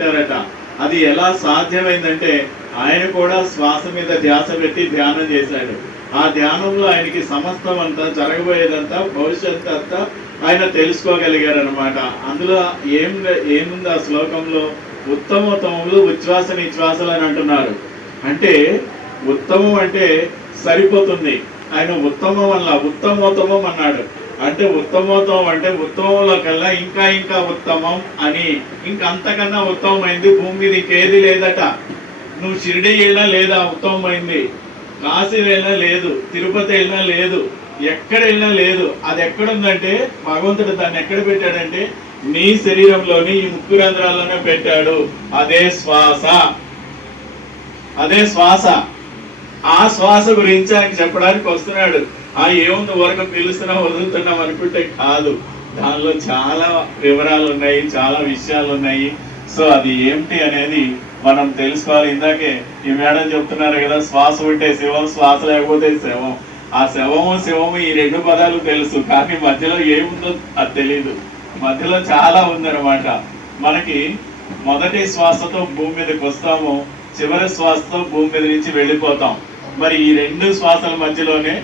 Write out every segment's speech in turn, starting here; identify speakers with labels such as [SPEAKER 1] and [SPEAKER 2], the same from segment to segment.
[SPEAKER 1] పెట్టారట. అది ఎలా సాధ్యమైందంటే ఆయన కూడా శ్వాస మీద ధ్యాస పెట్టి ధ్యానం చేశాడు. ఆ ధ్యానంలో ఆయనకి సమస్తం అంతా జరగబోయేదంతా భవిష్యత్ అంతా ఆయన తెలుసుకోగలిగారనమాట అందులో ఏం ఏముంది ఆ శ్లోకంలో? ఉత్తమోత్తములు ఉచ్ఛ్వాస నిశ్వాసలు అని అంటున్నారు. అంటే ఉత్తమం అంటే సరిపోతుంది. ఆయన ఉత్తమం వల్ల ఉత్తమోత్తమం అన్నాడు. అంటే ఉత్తమోత్తమం అంటే ఉత్తమంలో కల్లా ఇంకా ఇంకా ఉత్తమం అని. ఇంక అంతకన్నా ఉత్తమమైంది భూమి మీద ఇంకేది లేదట. నువ్వు షిరిడి వెళ్ళినా లేదా ఉత్తమమైంది. కాశీ వెళ్ళినా లేదు. తిరుపతి వెళ్ళినా లేదు. ఎక్కడ వెళ్ళినా లేదు. అది ఎక్కడుందంటే భగవంతుడు దాన్ని ఎక్కడ పెట్టాడంటే నీ శరీరంలోని ఈ ముక్కు రంధ్రాల్లోనే పెట్టాడు. అదే శ్వాస. అదే శ్వాస. ఆ శ్వాస గురించి ఆయన చెప్పడానికి వస్తున్నాడు. ఆ ఏముంది వరకు పిలుస్తున్నా వదులుతున్నాం అనుకుంటే కాదు. దానిలో చాలా వివరాలు ఉన్నాయి చాలా విషయాలు ఉన్నాయి సో అది ఏమిటి అనేది మనం తెలుసుకోవాలి. ఇందాకే ఈ మేడం చెప్తున్నారు కదా శ్వాస ఉంటే శివం శ్వాస లేకపోతే శవం. ఆ శవము శివము ఈ రెండు పదాలు తెలుసు కానీ మధ్యలో ఏముందో అది తెలియదు మధ్యలో చాలా ఉందన్నమాట. మనకి మొదటి శ్వాసతో భూమి మీదకి వస్తాము చివరి శ్వాసతో భూమి మీద నుంచి వెళ్ళిపోతాం. మరి ఈ రెండు శ్వాసల మధ్యలోనే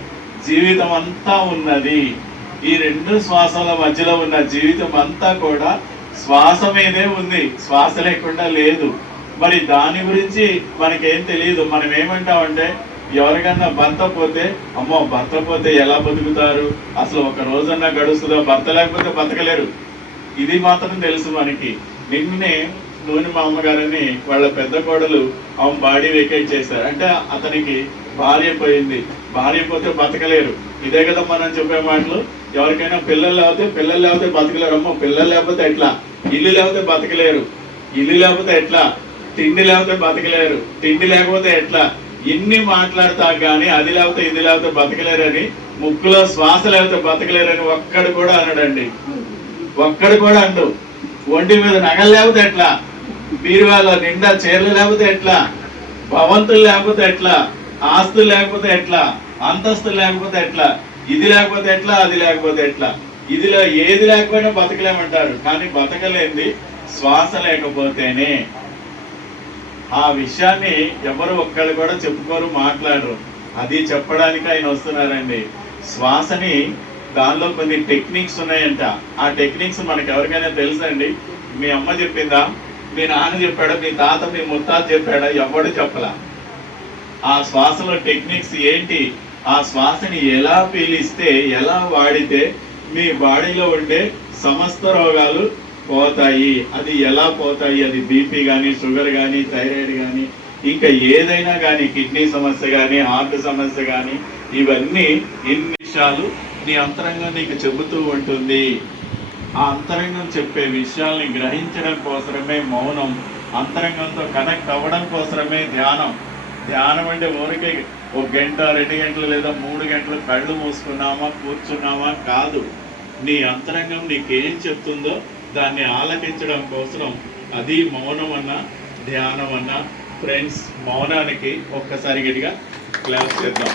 [SPEAKER 1] జీవితం అంతా ఉన్నది. ఈ రెండు శ్వాసల మధ్యలో ఉన్న జీవితం అంతా కూడా శ్వాస మీదే ఉంది. శ్వాస లేకుండా లేదు. మరి దాని గురించి మనకేం తెలియదు మనం ఏమంటామంటే ఎవరికన్నా భర్త పోతే అమ్మో భర్త పోతే ఎలా బతుకుతారు? అసలు ఒక రోజన్నా గడుస్తుందో? భర్త లేకపోతే బతకలేరు. ఇది మాత్రం తెలుసు మనకి. నిన్నే నూనె మా అమ్మగారిని వాళ్ళ పెద్ద కోడలు ఆమె బాడీ వెకేట్ చేశారు. అంటే అతనికి భార్య పోయింది. భార్య పోతే బతకలేరు. ఇదే కదా మనం చెప్పే మాటలు. ఎవరికైనా పిల్లలు లేకపోతే పిల్లలు లేకపోతే బతకలేరు. అమ్మ పిల్లలు లేకపోతే ఎట్లా? ఇల్లు లేకపోతే బతకలేరు. ఇల్లు లేకపోతే ఎట్లా? తిండి లేకపోతే బతకలేరు. తిండి లేకపోతే ఎట్లా? ఇన్ని మాట్లాడతా కానీ అది లేకపోతే ఇది లేకపోతే బతకలేరని ముక్కులో శ్వాస లేకపోతే బతకలేరని ఒక్కడు కూడా అనడండి. ఒక్కడు కూడా అండు ఒంటి మీద నగలు లేకపోతే ఎట్లా? బీరువాలో నిండా చీరలు లేకపోతే ఎట్లా? భవంతులు లేకపోతే ఎట్లా? ఆస్తులు లేకపోతే ఎట్లా? అంతస్తులు లేకపోతే ఎట్లా? ఇది లేకపోతే ఎట్లా? అది లేకపోతే ఎట్లా? ఇదిలో ఏది లేకపోయినా బతకలేమంటారు. కానీ బతకలేంది శ్వాస లేకపోతేనే. ఆ విషయాన్ని ఎవరు ఒక్కళ్ళు కూడా చెప్పుకోరు మాట్లాడరు. అది చెప్పడానికి ఆయన వస్తున్నారండి. శ్వాసని దానిలో కొన్ని టెక్నిక్స్ ఉన్నాయంట. ఆ టెక్నిక్స్ మనకు ఎవరికైనా తెలుసండి మీ అమ్మ చెప్పిందా? మీ నాన్న చెప్పాడా మీ తాత మీ ముత్తాత చెప్పాడా ఎవడు చెప్పలా? ఆ శ్వాసలో టెక్నిక్స్ ఏంటి? ఆ శ్వాసని ఎలా పీలిస్తే ఎలా వాడితే మీ బాడీలో ఉండే సమస్త రోగాలు పోతాయి. అది ఎలా పోతాయి? అది బీపీ కానీ షుగర్ కానీ థైరాయిడ్ కానీ ఇంకా ఏదైనా కానీ కిడ్నీ సమస్య కానీ హార్ట్ సమస్య కానీ ఇవన్నీ ఇన్ని విషయాలు నీ అంతరంగం నీకు చెబుతూ ఉంటుంది. ఆ అంతరంగం చెప్పే విషయాల్ని గ్రహించడం కోసమే మౌనం. అంతరంగంతో కనెక్ట్ అవ్వడం కోసమే ధ్యానం. ధ్యానం అంటే ఊరికే ఒక గంట రెండు గంటలు లేదా మూడు గంటలు కళ్ళు మూసుకున్నామా కూర్చున్నామా కాదు. నీ అంతరంగం నీకేం చెప్తుందో దాన్ని ఆలకించడం కోసం అది మౌనం అన్న ధ్యానం అన్న ఫ్రెండ్స్ మౌనానికి ఒక్కసారి గట్టిగా క్లాస్ చేద్దాం.